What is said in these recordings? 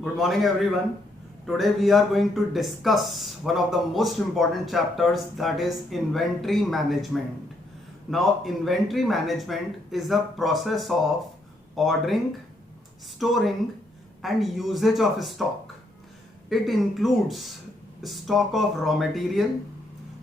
Good morning, everyone. Today we are going to discuss one of the most important chapters, that is inventory management. Now, inventory management is the process of ordering, storing, and usage of stock. It includes stock of raw material,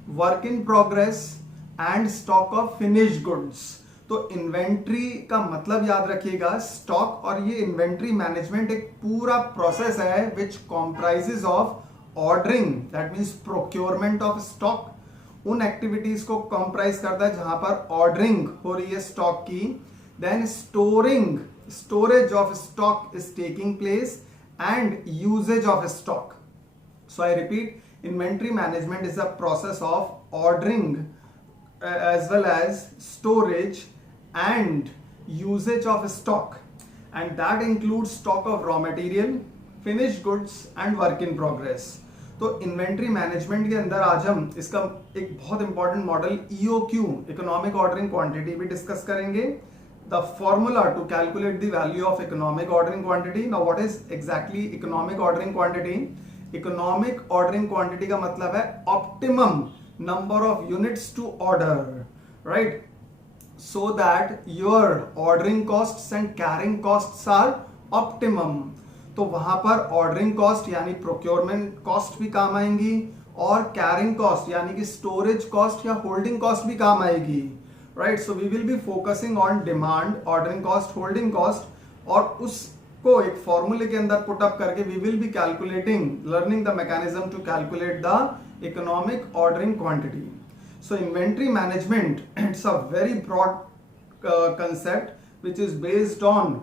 work in progress, and stock of finished goods. तो inventory का मतलब याद रखिएगा, stock और ये inventory management एक पूरा process है which comprises of ordering, that means procurement of stock, उन एक्टिविटीज को कॉम्प्राइज करता है जहां पर ऑर्डरिंग हो रही है स्टॉक की, then storing, storage of stock is taking place, and usages of stock. So I repeat, inventory management is a process of ordering as well as storage and usage of stock, and that includes stock of raw material, finished goods and work in progress. तो inventory management के अंदर आज हम इसका एक बहुत important model EOQ, economic ordering quantity, भी discuss करेंगे. The formula to calculate the value of economic ordering quantity. Now what is exactly economic ordering quantity? Economic ordering quantity का मतलब है optimum number of units to order, right, so that your ordering costs and carrying costs are optimum. तो वहां पर ordering cost यानी procurement cost भी काम आएंगी, और कैरिंग कॉस्ट यानी कि स्टोरेज कॉस्ट या होल्डिंग कॉस्ट भी काम आएगी, right. So we will be focusing on demand, ordering cost, holding cost, और उस को एक फॉर्मूले के अंदर पुट अप करके we will be calculating, learning the mechanism to calculate the economic ordering quantity. So inventory management, it's a very broad concept which is based on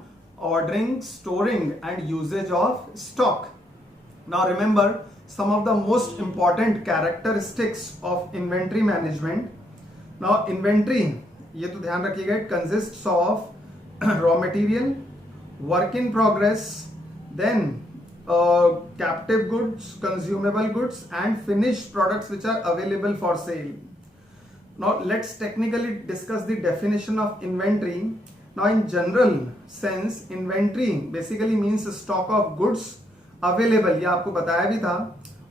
ordering, storing and usage of stock. Now remember some of the most important characteristics of inventory management. Now inventory, ये तो ध्यान रखिएगा, it consists of raw material, work in progress, then captive goods, consumable goods and finished products which are available for sale. Now let's technically discuss the definition of inventory. Now in general sense, inventory basically means stock of goods available, ये आपको बताया भी था,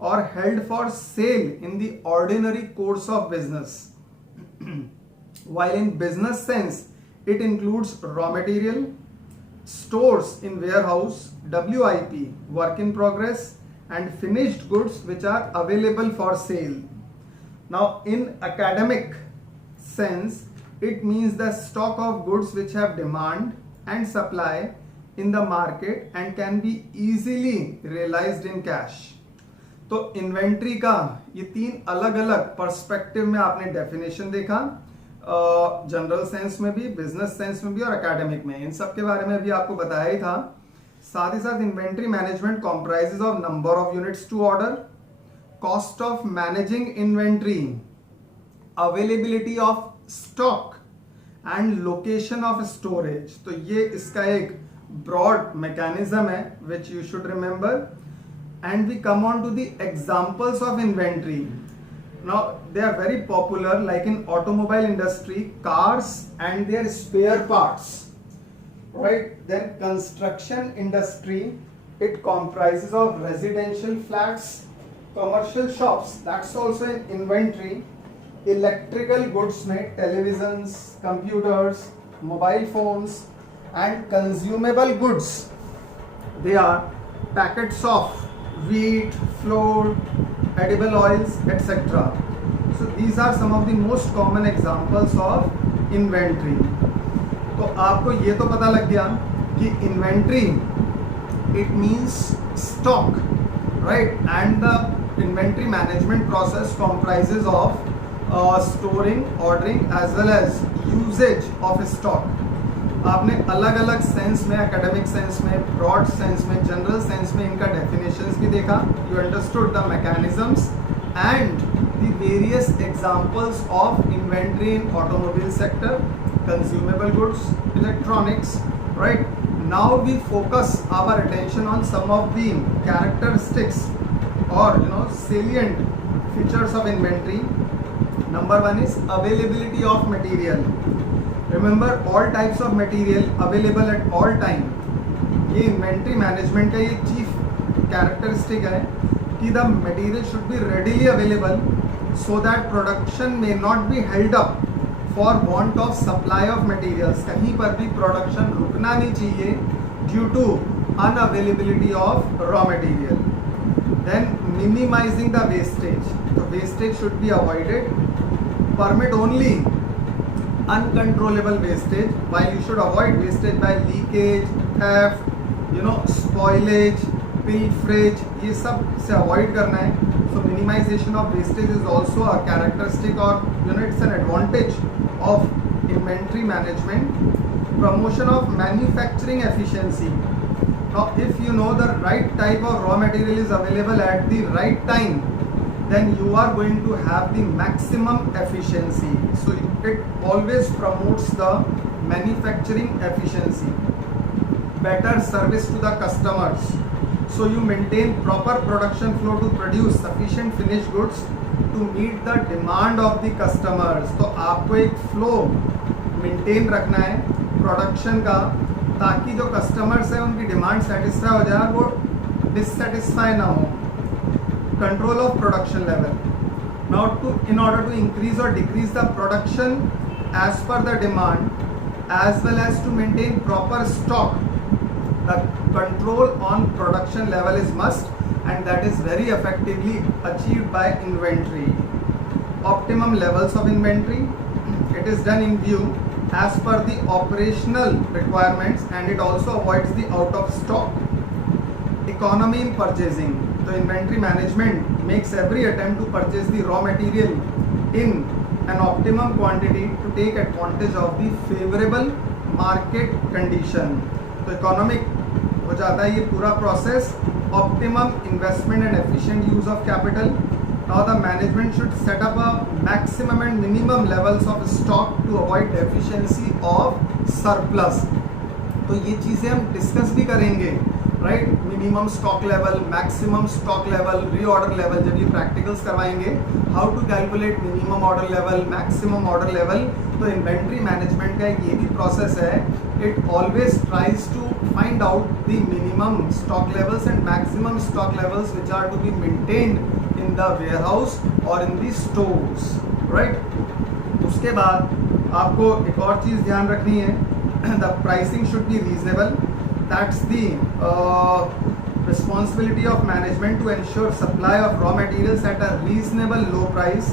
और held for sale in the ordinary course of business. While in business sense it includes raw material, stores in warehouse, WIP, work in progress and finished goods which are available for sale. Now in academic sense it means the stock of goods which have demand and supply in the market and can be easily realized in cash. तो inventory का ये तीन अलग अलग perspective में आपने definition देखा, general sense में भी, बिजनेस सेंस में भी और एकेडमिक में. इन सब के बारे में भी आपको बताया ही था. साथ ही साथ inventory management comprises of number of units to order, cost of managing inventory, availability of stock and location of storage. तो ये इसका एक ब्रॉड मैकेनिज्म है which you should remember. And we come on to the examples of inventory. Now they are very popular, like in automobile industry, cars and their spare parts, right. Then construction industry, it comprises of residential flats, commercial shops, that's also an inventory. Electrical goods में televisions, computers, mobile phones and consumable goods, they are packets of wheat, flour, edible oils, etc. So these are some of the most common examples of inventory. तो आपको ये तो पता लग गया कि inventory it means stock, right? And the inventory management process comprises of storing, ordering as well as usage of stock. आपने अलग अलग सेंस में, एकेडमिक सेंस में, ब्रॉड सेंस में, जनरल सेंस में इनका डेफिनेशंस भी देखा. You understood the mechanisms and the various examples of inventory in automobile sector, consumable goods, electronics, right. Now we focus our attention on some of the characteristics और salient features of inventory. Number one is availability of material. Remember all types of material available at all time. ये inventory management का ये chief characteristic है कि the material should be readily available so that production may not be held up for want of supply of materials. कहीं पर भी production रुकना नहीं चाहिए due to unavailability of raw material. Then minimising the wastage. तो wastage should be avoided. Permit only uncontrollable wastage, while you should avoid wastage by leakage, theft, spoilage, pilferage. ये सब से avoid करना है. So minimization of wastage is also a characteristic or it's an advantage of inventory management. Promotion of manufacturing efficiency. Now if you know the right type of raw material is available at the right time, then you are going to have the maximum efficiency. So it always promotes the manufacturing efficiency. Better service to the customers. So you maintain proper production flow to produce sufficient finished goods to meet the demand of the customers. तो आपको एक flow maintain रखना है production का, ताकि जो customers है उनकी demand satisfy हो जाए, वो dissatisfy ना हो. Control of production level. Now in order to increase or decrease the production as per the demand, as well as to maintain proper stock, the control on production level is must, and that is very effectively achieved by inventory. Optimum levels of inventory. It is done in view as per the operational requirements, and it also avoids the out of stock. Economy in purchasing. So inventory management makes every attempt to purchase the raw material in an optimum quantity to take advantage of the favorable market condition. तो economic हो जाता है ये पूरा process. Optimum investment and efficient use of capital. Now the management should set up a maximum and minimum levels of stock to avoid deficiency of surplus. तो ये चीज़ें हम डिस्कस भी करेंगे, right. Minimum stock level, maximum stock level, reorder level. जब ये practicals करवाएंगे, how to calculate minimum order level, maximum order level. तो इन्वेंट्री मैनेजमेंट का ये भी प्रोसेस है. It always tries to find out the minimum stock levels and maximum stock levels which are to be maintained in the warehouse और in the stores, right. उसके बाद आपको एक और चीज़ ध्यान रखनी है. The pricing should be reasonable. That's the responsibility of management to ensure supply of raw materials at a reasonable low price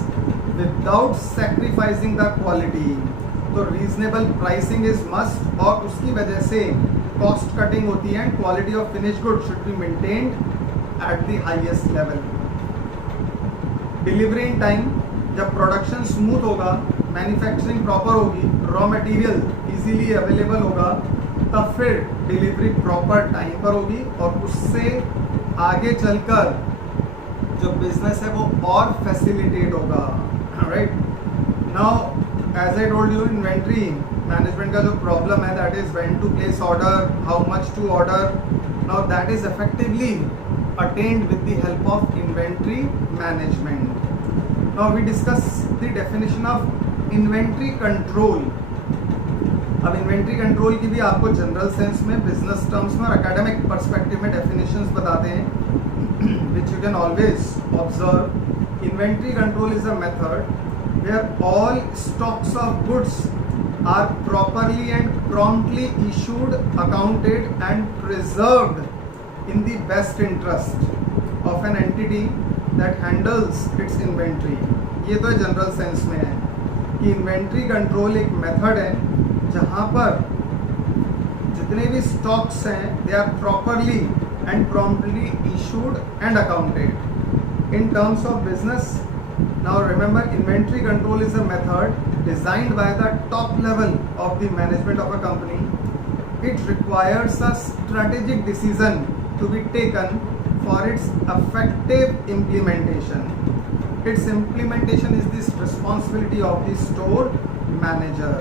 without sacrificing the quality. तो reasonable pricing is must, और उसकी वजह से cost cutting होती है and quality of finished goods should be maintained at the highest level. Delivery in time. जब production smooth होगा, manufacturing proper होगी, रॉ मटेरियल इजीली अवेलेबल होगा, तब फिर डिलीवरी प्रॉपर टाइम पर होगी और उससे आगे चलकर जो बिजनेस है वो और फैसिलिटेट होगा, right. Now as I told you, inventory management का जो प्रॉब्लम है that is when to place order, how much to order. Now that is effectively attend with the help of inventory management. Now we discuss the definition of inventory control. अब inventory control की भी आपको general sense में, business terms में और academic perspective में definitions बताते हैं, which you can always observe. Inventory control is a method where all stocks of goods are properly and promptly issued, accounted and preserved in the best interest of an entity that handles its inventory. ये तो general sense में है कि inventory control एक method है जहाँ पर जितने भी स्टॉक्स हैं they are properly and promptly issued and accounted in terms of business. Now remember, inventory control is a method designed by the top level of the management of a company. It requires a strategic decision to be taken for its effective implementation. Its implementation is the responsibility of the store manager.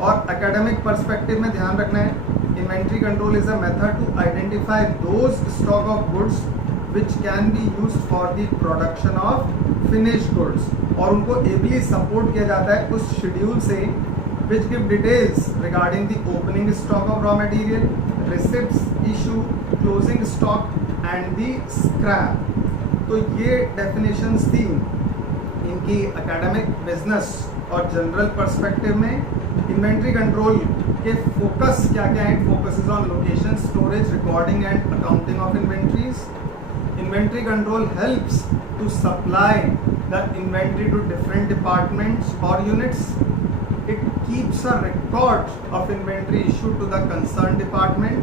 और academic perspective में ध्यान रखना है, inventory control is a method to identify those stock of goods which can be used for the production of finished goods, और उनको ably support किया जाता है उस शेड्यूल से which give details regarding the opening stock of raw material, receipts issue, closing stock and the scrap. तो ये definitions थी इनकी एकेडमिक, बिजनेस और जनरल पर्सपेक्टिव में। इन्वेंट्री कंट्रोल के फोकस क्या क्या है? Focuses on location, storage, recording and accounting of inventories. Inventory control helps to supply the inventory to different departments or units. It keeps a record of inventory issued to the concerned department.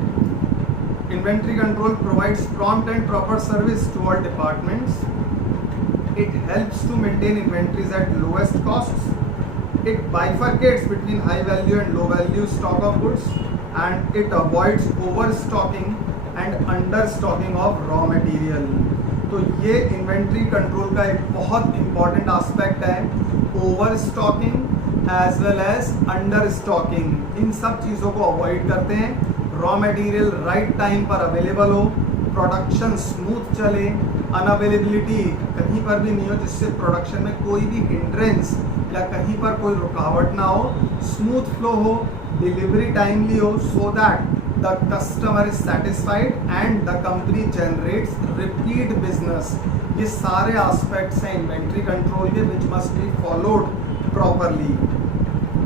Inventory control provides prompt and proper service to all departments. It helps to maintain inventories at lowest costs. It bifurcates between high value and low value stock of goods, and it avoids overstocking and understocking of raw material. तो ये inventory control का एक बहुत important aspect है, overstocking as well as understocking. इन सब चीज़ों को अवॉइड करते हैं, रॉ मटेरियल राइट टाइम पर अवेलेबल हो, प्रोडक्शन स्मूथ चले, अनअवेलेबिलिटी कहीं पर भी नहीं हो जिससे प्रोडक्शन में कोई भी हिंड्रेंस या कहीं पर कोई रुकावट ना हो, स्मूथ फ्लो हो, डिलीवरी टाइमली हो, so that the customer is satisfied and the company generates repeat business। ये सारे aspects हैं inventory control के which must be followed properly।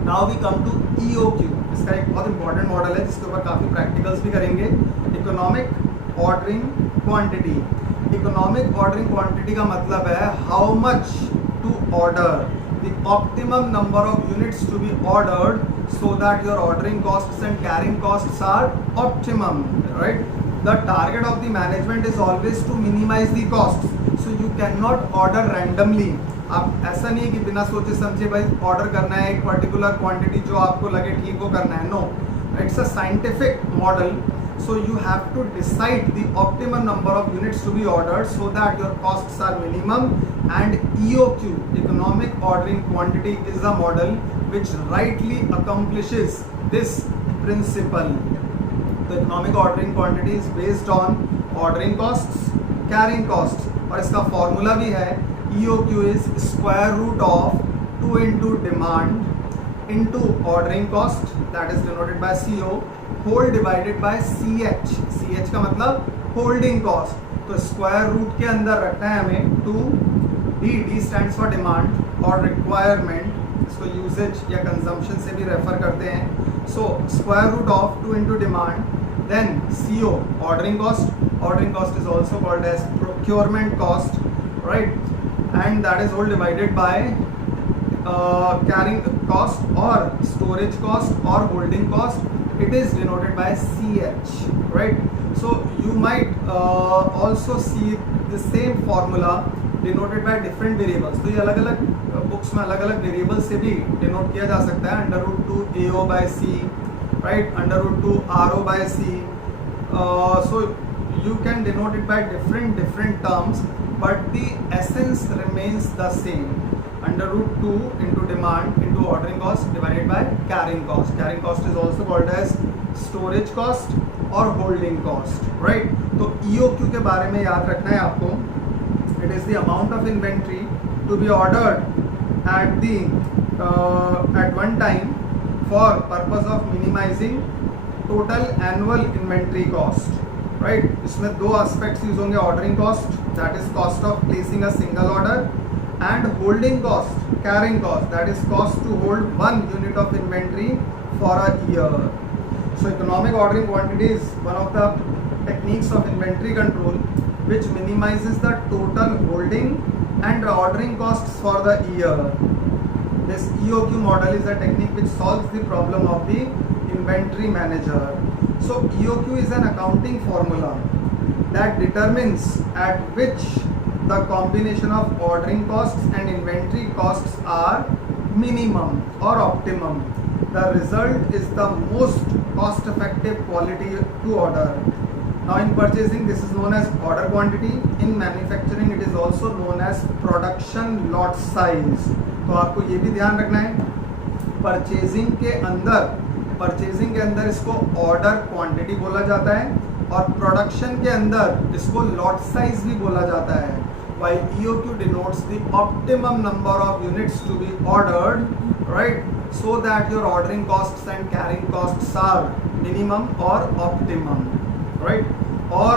Now we come to EOQ। इसका एक बहुत important मॉडल है जिसके ऊपर काफ़ी practicals भी करेंगे। Economic ordering quantity। Economic ordering quantity का मतलब है how much to order, the optimum number of units to be ordered so that your ordering costs and carrying costs are optimum, right? The target of the management is always to minimize the costs, so you cannot order randomly। आप ऐसा नहीं है कि बिना सोचे समझे भाई order करना है एक पर्टिकुलर क्वांटिटी जो आपको लगे ठीक वो करना है, no, it's a scientific model. So you have to decide the optimum number of units to be ordered so that your costs are minimum, and EOQ, economic ordering quantity, is a model which rightly accomplishes this principle। The economic ordering quantity is based on ordering costs, carrying costs, और इसका formula भी है EOQ is square root of 2 into demand into ordering cost, that is denoted by CO, whole divided by CH। CH का मतलब holding cost। तो square root के अंदर रखना है हमें 2, D stands for demand और requirement, इसको यूजेज या कंजम्पशन से भी रेफर करते हैं। So square root of 2 into demand, then CO ordering cost is also called as procurement cost, right? And that is all divided by carrying cost or storage cost or holding cost, it is denoted by CH, right? So you might also see the same formula denoted by different variables। तो ये अलग अलग books में अलग अलग variable से भी denote किया जा सकता है, √2 AO by C, right? √2 RO by C। So you can denote it by different terms, but the essence remains the same। √2 into demand into ordering cost divided by carrying cost। Carrying cost is also called as storage cost और holding cost, right? तो EOQ के बारे में याद रखना है आपको। It is the amount of inventory to be ordered at one time for purpose of minimizing total annual inventory cost, right? इसमें दो aspects यूज होंगे, ordering cost, that is cost of placing a single order, and holding cost, carrying cost, that is cost to hold 1 unit of inventory for a year। So economic ordering quantity is one of the techniques of inventory control which minimizes the total holding and ordering costs for the year। This EOQ model is a technique which solves the problem of the inventory manager। So EOQ is an accounting formula that determines at which the combination of ordering costs and inventory costs are minimum or optimum। The result is the most cost effective quality to order। Now in purchasing this is known as order quantity, in manufacturing it is also known as production lot size। तो आपको ये भी ध्यान रखना है, purchasing के अंदर इसको ऑर्डर क्वांटिटी बोला जाता है और प्रोडक्शन के अंदर इसको लॉट साइज भी बोला जाता है। While EOQ denotes the optimum number of units to be ordered, right? So that your ordering costs and carrying costs are minimum or optimum, right? और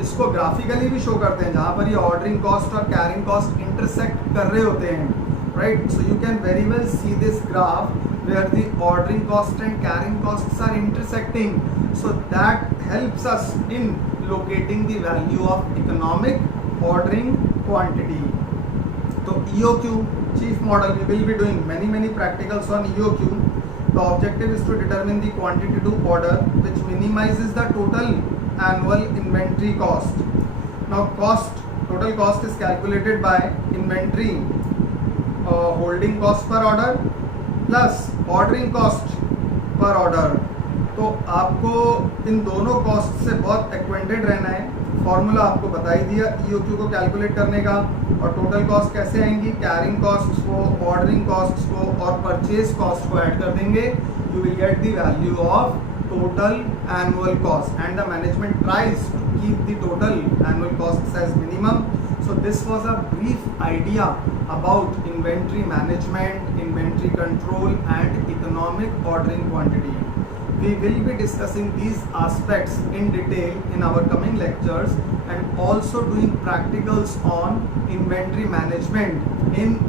इसको ग्राफिकली भी शो करते हैं जहाँ पर ये ऑर्डरिंग कॉस्ट और कैरिंग कॉस्ट इंटरसेक्ट कर रहे होते हैं, right. So you can very well see this graph where the ordering cost and carrying costs are intersecting, so that helps us in locating the value of economic ordering quantity. So EOQ, chief model, we will be doing many practicals on EOQ. The objective is to determine the quantity to order which minimizes the total annual inventory cost. Now total cost is calculated by inventory holding cost per order plus ordering cost per order. तो आपको इन दोनों cost से बहुत acquainted रहना है. Formula आपको बता ही दिया EOQ को कैलकुलेट करने का. और टोटल कॉस्ट कैसे आएंगी, कैरिंग कॉस्ट को, ऑर्डरिंग कॉस्ट को और परचेज कॉस्ट को ऐड कर देंगे. You will get the value of total annual cost, and the management tries to keep the total annual costs as minimum. So this was a brief idea about inventory management, inventory control and economic ordering quantity. We will be discussing these aspects in detail in our coming lectures, and also doing practicals on inventory management in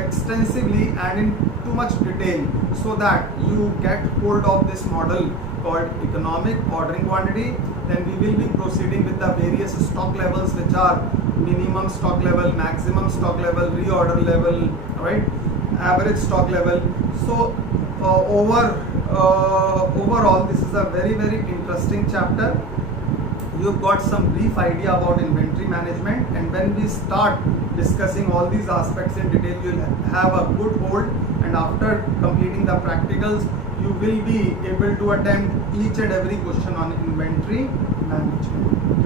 extensively and in too much detail, so that you get hold of this model called economic ordering quantity. Then we will be proceeding with the various stock levels, which are minimum stock level, maximum stock level, reorder level, right, average stock level. So overall this is a very interesting chapter. You've got some brief idea about inventory management, and when we start discussing all these aspects in detail, you'll have a good hold, and after completing the practicals you will be able to attempt each and every question on inventory management.